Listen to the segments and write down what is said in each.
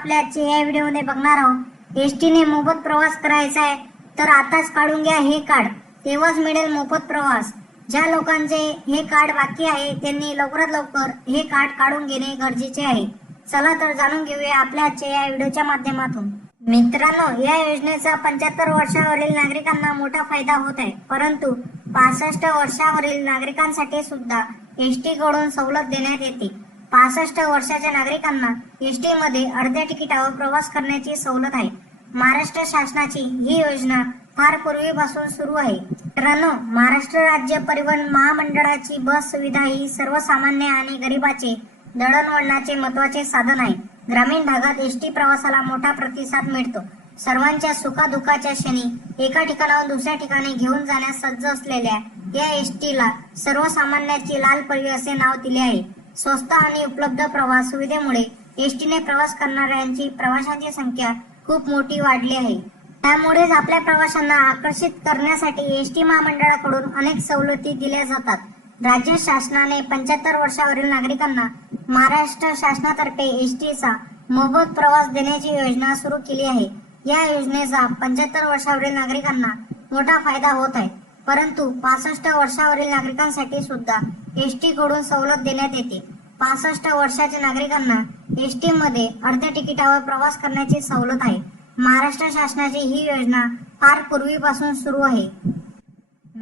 आपल्या आजच्या या व्हिडिओमध्ये बघणार आहोत. एस टीने मोफत प्रवास करायचा आहे तर आताच काढून घ्या हे कार्ड. तेव्हाच मिळेल मोफत प्रवास. ज्या लोकांचे हे कार्ड बाकी आहे त्यांनी लवकरात लवकर हे कार्ड काढून घेणे गरजेचे आहे. चला तर जाणून घेऊया आपल्या आजच्या या व्हिडिओच्या माध्यमातून. मित्रांनो या योजनेचा पंच्याहत्तर वर्षावरील नागरिकांना मोठा फायदा होत आहे. परंतु पासष्ट वर्षावरील नागरिकांसाठी सुद्धा एस टी कडून सवलत देण्यात येते. पासष्ट वर्षाच्या नागरिकांना एस टी मध्ये अर्ध्या तिकिटावर प्रवास करण्याची सवलत आहे. महाराष्ट्र शासनाची ही योजना फार पूर्वीपासून सुरू आहे. मित्रांनो महाराष्ट्र राज्य परिवहन महामंडळाची बस सुविधा ही सर्वसामान्य आणि गरिबाचे दळणवळणाचे महत्त्वाचे साधन आहे. ग्रामीण भागात एस टी प्रवासाला मोठा प्रतिसाद मिळतो. सर्वांच्या सुखादुखाच्या क्षणी एका ठिकाणाहून दुसऱ्या ठिकाणी घेऊन जाण्यास सज्ज असलेल्या या एस टीला सर्वसामान्याची लाल परी असे नाव दिले आहे. स्वस्त आणि उपलब्ध प्रवास सुविधेमुळे एसटीने प्रवास करणाऱ्यांची प्रवाशांची संख्या खूप मोठी वाढली आहे. त्यामुळेच आपल्या प्रवाशांना आकर्षित करण्यासाठी एसटी महामंडळाकडून अनेक सवलती दिल्या जातात. राज्य शासनाने पंच्याहत्तर वर्षावरील नागरिकांना महाराष्ट्र शासनातर्फे एसटीचा मोफत प्रवास देण्याची योजना सुरू केली आहे. या योजनेचा पंच्याहत्तर वर्षावरील नागरिकांना मोठा फायदा होत आहे. परंतु पासष्ट वर्षावरील नागरिकांसाठी सुद्धा एसटी कडून सवलत देण्यात येते. पासष्ट वर्षाच्या नागरिकांना एस टी मध्ये अर्ध्या तिकिटावर प्रवास करण्याची सवलत आहे. महाराष्ट्र शासनाची ही योजना फार पूर्वीपासून सुरू आहे.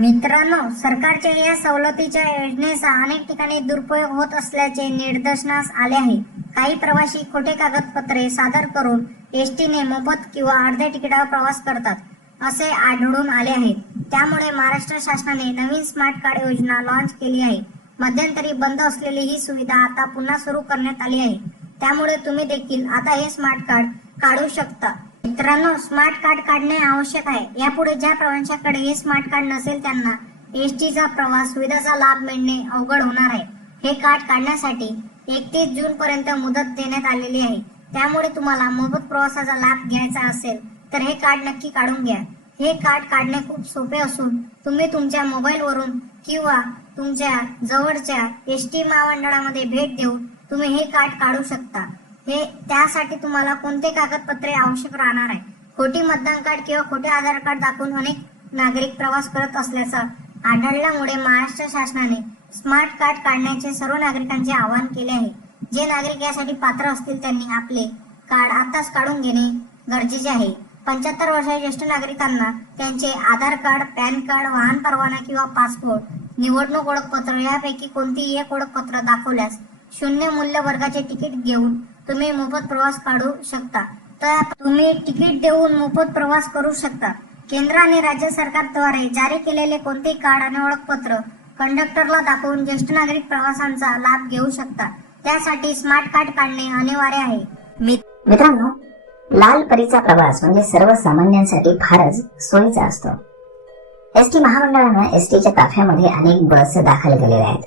मित्रांनो सरकारच्या या सवलतीच्या योजनेचा अनेक ठिकाणी दुरुपयोग होत असल्याचे निदर्शनास आले आहे. काही प्रवासी खोटे कागदपत्रे सादर करून एस टीने मोफत किंवा अर्ध्या तिकिटावर प्रवास करतात असे आढळून आले आहे. त्यामुळे महाराष्ट्र शासनाने नवीन स्मार्ट कार्ड योजना लॉन्च केली आहे. मध्यंतरी बंद असलेली ही सुविधा आता पुन्हा सुरू करण्यात आली आहे. त्यामुळे तुम्ही देखील आता हे स्मार्ट कार्ड काढू शकता. मित्रांनो स्मार्ट कार्ड काढणे आवश्यक आहे. यापुढे ज्या प्रवाशांकडे हे स्मार्ट कार्ड नसेल त्यांना एस टीचा प्रवास सुविधाचा लाभ मिळणे अवघड होणार आहे. हे कार्ड काढण्यासाठी एकतीस जून पर्यंत मुदत देण्यात आलेली आहे. त्यामुळे तुम्हाला मोफत प्रवासाचा लाभ घ्यायचा असेल तर हे कार्ड नक्की काढून घ्या. हे कार्ड काढणे खूप सोपे असून तुम्ही तुमच्या मोबाईल वरून किंवा तुमच्या जवळच्या एस टी महामंडळामध्ये भेट देऊन तुम्ही हे कार्ड काढू शकता. हे त्यासाठी तुम्हाला कोणते कागदपत्रे आवश्यक राहणार आहे? खोटी मतदान कार्ड किंवा खोटे आधार कार्ड दाखवून अनेक नागरिक प्रवास करत असल्याचं आढळल्यामुळे महाराष्ट्र शासनाने स्मार्ट कार्ड काढण्याचे सर्व नागरिकांचे आवाहन केले आहे. जे नागरिक यासाठी पात्र असतील त्यांनी आपले कार्ड आताच काढून घेणे गरजेचे आहे. पंच्याहत्तर वर्षाच्या ज्येष्ठ नागरिकांना त्यांचे आधार कार्ड पॅन कार्ड वाहन परवाना किंवा पासपोर्ट निवडणूक ओळखपत्र यापैकी कोणतेही एक ओळखपत्र दाखवल्यास शून्य मूल्य वर्गाचे तिकीट घेऊन तुम्ही मोफत प्रवास काढू शकता. तर तुम्ही तिकीट देऊन मोफत प्रवास करू शकता. केंद्र आणि राज्य सरकारद्वारे जारी केलेले कोणतेही कार्ड आणि ओळखपत्र कंडक्टरला दाखवून ज्येष्ठ नागरिक प्रवासांचा लाभ घेऊ शकता. त्यासाठी स्मार्ट कार्ड काढणे अनिवार्य आहे. मित्रांनो लाल परीचा प्रवास म्हणजे सर्वसामान्यांसाठी फारच सोयीचा असतो. एस टी महामंडळानं एस टीच्या ताफ्यामध्ये अनेक बस दाखल केलेल्या आहेत.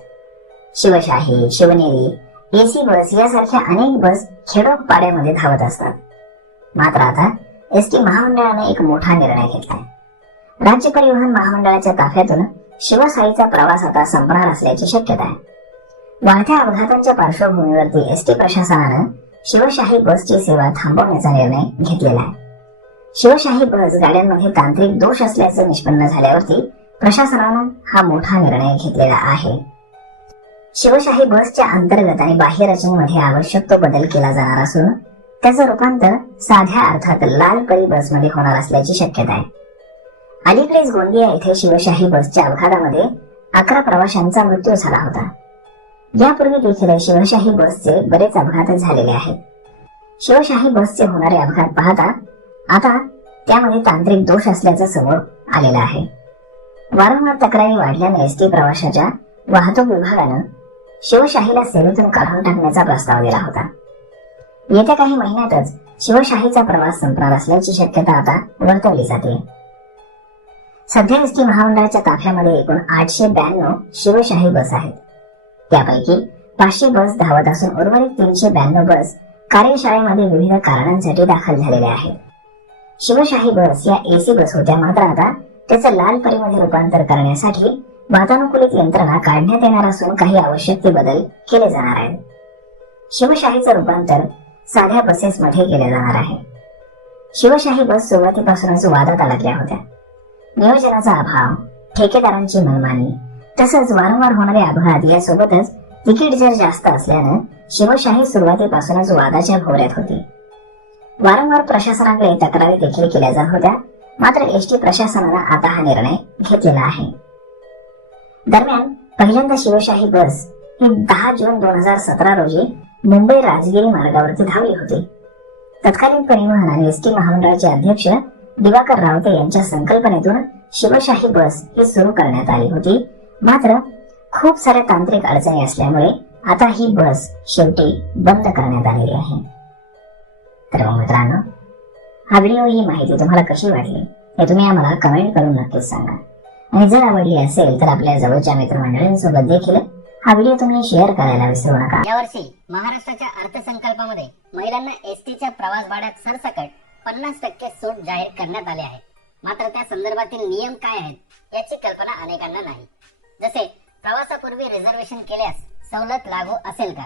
शिवशाही शिवनेरी एसी बस यासारख्या अनेक बस खेडोपाड्यामध्ये धावत असतात. मात्र आता एस टी महामंडळाने एक मोठा निर्णय घेतलाय. राज्य परिवहन महामंडळाच्या ताफ्यातून शिवशाहीचा प्रवास आता संपणार असल्याची शक्यता आहे. वाढत्या अपघातांच्या पार्श्वभूमीवरती एस टी प्रशासनानं शिवशाही बसची सेवा थांबवण्याचा निर्णय घेतलेला आहे. शिवशाही बस गाड्यांमध्ये तांत्रिक दोष असल्याचं निष्पन्न झाल्यावरती प्रशासनानं हा मोठा निर्णय घेतलेला आहे. शिवशाही बसच्या अंतर्गत आणि बाह्य रचनेमध्ये आवश्यक तो बदल केला जाणार असून त्याचं रूपांतर साध्या अर्थात लाल परी बसमध्ये होणार असल्याची शक्यता आहे. अलीकडेच गोंदिया येथे शिवशाही बसच्या अपघातामध्ये अकरा प्रवाशांचा मृत्यू झाला होता. यापूर्वी देखील शिवशाही बसचे बरेच अपघात झालेले आहेत. शिवशाही बसचे होणारे अपघात पाहता आता त्यामध्ये तांत्रिक दोष असल्याचं समोर आलेलं आहे. वारंवार तक्रारी वाढल्याने एसटी प्रवाशाच्या वाहतूक विभागानं शिवशाहीला सेवेतून काढून टाकण्याचा प्रस्ताव दिला होता. येत्या काही महिन्यातच शिवशाहीचा प्रवास संपणार असल्याची शक्यता आता वर्तवली जाते. सध्या एस टी महामंडळाच्या ताफ्यामध्ये एकूण आठशे ब्याण्णव शिवशाही बस आहेत. त्यापैकी पाचशे बस धावत असून उर्वरित तीनशे ब्याण्णव बस कार्यशाळेमध्ये विविध कारणांसाठी दाखल झालेल्या आहेत. शिवशाही बस या एसी बस होत्या मात्र आता त्याचं लाल परीमध्ये रूपांतर करण्यासाठी वातानुकूलित यंत्रणा काढण्यात येणार असून काही आवश्यक ते बदल केले जाणार आहेत. शिवशाहीचं रूपांतर साध्या बसेसमध्ये केले जाणार आहे. शिवशाही बस सुरुवातीपासूनच वादात अडकल्या होत्या. नियोजनाचा अभाव ठेकेदारांची मनमानी तसंच वारंवार होणारे अपघात यासोबतच तिकीट जर जास्त असल्यानं शिवशाही सुरुवातीपासूनच वादाच्या भोवऱ्यात होती. वारंवार प्रशासनाकडे तक्रारी देखील केल्या जात होत्या. मात्र एसटी प्रशासनानं आता हा निर्णय घेतलेला आहे. दरम्यान पहिल्यांदा शिवशाही बस ही दहा जून दोन हजार सतरा रोजी मुंबई राजगिरी मार्गावरती धावली होती. तत्कालीन परिवहन आणि एसटी महामंडळाचे अध्यक्ष दिवाकर रावते यांच्या संकल्पनेतून शिवशाही बस ही सुरू करण्यात आली होती. मात्र खूप साऱ्या तांत्रिक अडचणी असल्यामुळे आता ही बस शेवटी बंद करण्यात आलेली आहे. तर मित्रांनो हा हो व्हिडिओ ही माहिती तुम्हाला कशी वाटली हे तुम्ही आम्हाला कमेंट करून नक्कीच सांगा. आणि जर आवडली असेल तर आपल्या जवळच्या मित्रमंडळींसोबत देखील हा व्हिडिओ तुम्ही शेअर करायला विसरू नका. यावर्षी महाराष्ट्राच्या अर्थसंकल्पामध्ये महिलांना एसटीच्या प्रवास भाड्यात सरसकट पन्नास टक्के सूट जाहीर करण्यात आले आहे. मात्र त्या संदर्भातील नियम काय आहेत याची कल्पना अनेकांना नाही. जसे प्रवासापूर्वी रिझर्वेशन केल्यास सवलत लागू असेल का?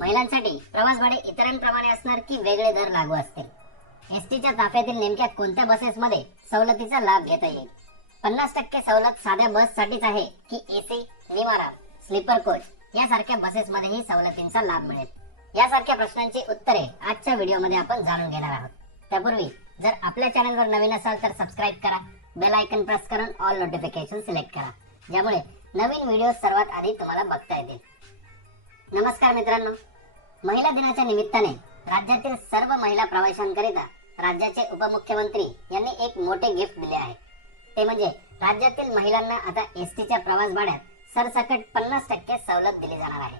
महिलांसाठी प्रवास भाडे इतरांप्रमाणे असणार की वेगळे दर लागू असतील एसटीच्या ताफ्यातील नेमक्या कोणत्या बसेसमध्ये सवलतीचा लाभ घेता येईल? पन्नास टक्के सवलत साध्या बससाठीच आहे की एसी निवारा स्लीपर कोच यासारख्या बसेसमध्येही सवलतींचा लाभ मिळेल? यासारख्या प्रश्नांची उत्तरे आजच्या व्हिडिओमध्ये आपण जाणून घेणार आहोत. त्यापूर्वी जर आपल्या चॅनलवर नवीन असाल तर सबस्क्राईब करा बेल आयकन प्रेस करून ऑल नोटिफिकेशन सिलेक्ट करा. ज्यामुळे नवीन व्हिडिओ सर्वात आधी तुम्हाला बघता येतील. नमस्कार मित्रांनो. महिला दिनाच्या निमित्ताने राज्यातील सर्व महिला प्रवाशांकरिता राज्याचे उपमुख्यमंत्री यांनी एक मोठे गिफ्ट दिले आहे. ते म्हणजे राज्यातील महिलांना आता एसटीच्या प्रवास भाड्यात सरसकट पन्नास टक्के सवलत दिली जाणार आहे.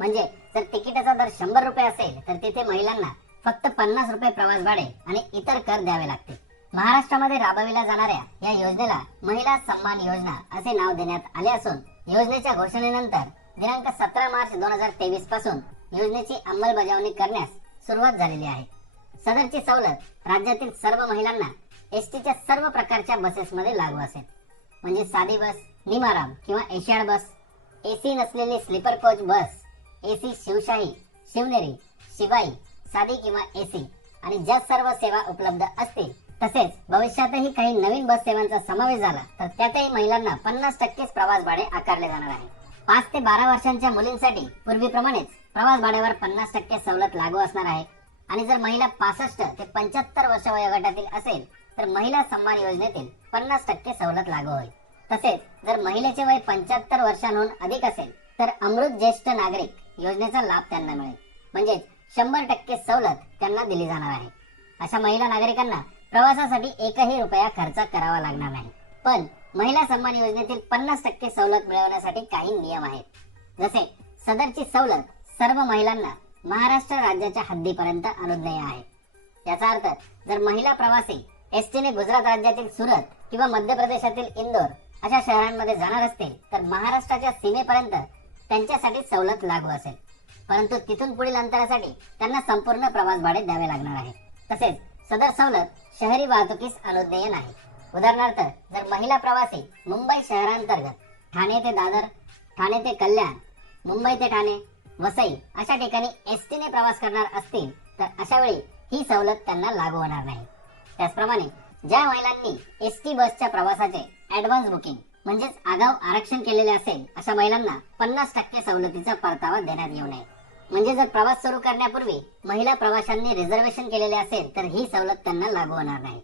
म्हणजे जर तिकिटाचा दर शंभर रुपये असेल तर तिथे महिलांना फक्त पन्नास रुपये प्रवास भाडे आणि इतर कर द्यावे लागते महाराष्ट्रामध्ये राबविल्या जाणाऱ्या या योजनेला महिला सन्मान योजना असे नाव देण्यात आले असून योजनेच्या घोषणेनंतर दिनांक सतरा मार्च दोन हजार तेवीसपासून योजनेची अंमलबजावणी करण्यास सुरुवात झालेली आहे. सदरची सवलत राज्यातील सर्व महिलांना एसटीच्या सर्व प्रकारच्या बसेसमध्ये लागू असेल. म्हणजे साधी बस निमाराम किंवा एशियाड बस एसी नसलेली sleeper coach bus AC Shivshahi Shivneri Shivai साधी किंवा एसी आणि ज्या सर्व सेवा उपलब्ध असतील तसेच भविष्यातही काही नवीन बस सेवांचा समावेश झाला तर त्यातही महिलांना पन्नास टक्केच प्रवास भाडे आकारले जाणार आहे. पाच ते बारा वर्षांच्या मुलींसाठी पूर्वीप्रमाणेच प्रवास भाड्यावर पन्नास टक्के सवलत लागू असणार आहे. आणि जर महिला पासष्ट ते पंच्याहत्तर वर्ष वयोगटातील असेल तर महिला सन्मान योजनेतील पन्नास टक्के सवलत लागू होईल. तसेच जर महिलेचे वय पंच्याहत्तर वर्षांहून अधिक असेल तर अमृत ज्येष्ठ नागरिक योजनेचा लाभ त्यांना मिळेल. म्हणजेच शंभर टक्के सवलत त्यांना दिली जाणार आहे. अशा महिला नागरिकांना प्रवासासाठी एकही रुपया खर्च करावा लागणार नाही. पण महिला सन्मान योजनेतील पन्नास टक्के सवलत मिळवण्यासाठी काही नियम आहेत. जसे सदरची सवलत सर्व महिलांना महाराष्ट्र राज्याच्या हद्दीपर्यंत अनुज्ञेय आहे. याचा अर्थ जर महिला प्रवासी एसटीने गुजरात राज्यातील सुरत किंवा मध्य प्रदेशातील इंदोर अशा शहरांमध्ये जाणार असतील तर महाराष्ट्राच्या सीमेपर्यंत त्यांच्यासाठी सवलत लागू असेल. परंतु तिथून पुढील अंतरासाठी त्यांना संपूर्ण प्रवास भाडे द्यावे लागणार आहे. तसेच सदर सवलत शहरी वाहतुकीस अनुज्ञेय नाही. उदाहरणार्थ जर महिला प्रवासी मुंबई शहरांतर्गत ठाणे ते दादर ठाणे ते कल्याण मुंबई ते ठाणे वसई अशा ठिकाणी एसटीने प्रवास करणार असतील तर अशा वेळी ही सवलत त्यांना लागू होणार नाही. त्याचप्रमाणे ज्या महिलांनी एसटी बसच्या प्रवासाचे ऍडव्हान्स बुकिंग म्हणजेच आगाऊ आरक्षण केलेले असेल अशा महिलांना पन्नास टक्के सवलतीचा परतावा देण्यात येऊ नये. म्हणजे जर प्रवास सुरू करण्यापूर्वी महिला प्रवाशांनी रिझर्वेशन केलेले असेल तर ही सवलत त्यांना लागू होणार नाही.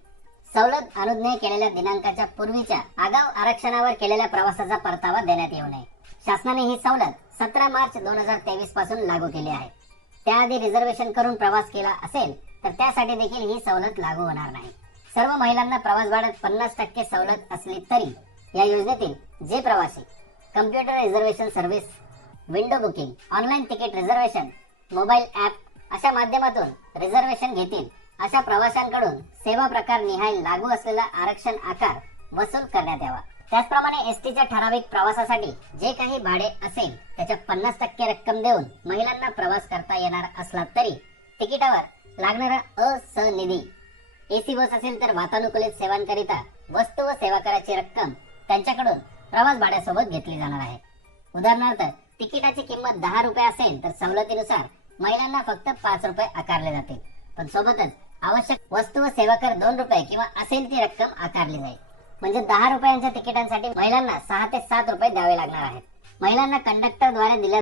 सवलत अनुज्ञे केलेल्या दिनांकाच्या पूर्वीच्या आगाऊ आरक्षणावर केलेल्या प्रवासाचा परतावा देण्यात येऊ नये. शासनाने ही सवलत सतरा मार्च दोन हजार तेवीसपासून लागू केली आहे. त्याआधी रिझर्वेशन करून प्रवास केला असेल तर त्यासाठी देखील ही सवलत लागू होणार नाही. सर्व महिलांना प्रवास भाड्यात पन्नास टक्के सवलत असली तरी या योजनेतील जे प्रवासी computer reservation service window booking online ticket reservation mobile app अशा माध्यमातून रिझर्वेशन घेतील अशा प्रवाशांकडून सेवा प्रकार निहाय लागू असलेला आरक्षण आकार वसूल करण्यात यावा. त्याचप्रमाणे एसटीच्या ठराविक प्रवासासाठी जे काही भाडे असेल त्याच्या पन्नास टक्के रक्कम देऊन महिलांना प्रवास करता येणार असला तरी तिकिटावर लागणारा असनिधी एसी बस असेल तर वातानुकूलित सेवांकरिता वस्तू व सेवा कराची रक्कम त्यांच्याकडून प्रवास भाड्यासोबत घेतली जाणार आहे. उदाहरणार्थ तिकिटाची किंमत दहा रुपये असेल तर सवलतीनुसार महिलांना फक्त पाच रुपये आकारले जातील. पण सोबतच आवश्यक वस्तू व सेवा कर दोन रुपये किंवा असेल ती रक्कम आकारली जाईल. म्हणजे दहा रुपयांच्या तिकिटांसाठी महिलांना सहा ते सात रुपये द्यावे लागणार आहेत. महिलांना कंडक्टरद्वारे दिल्या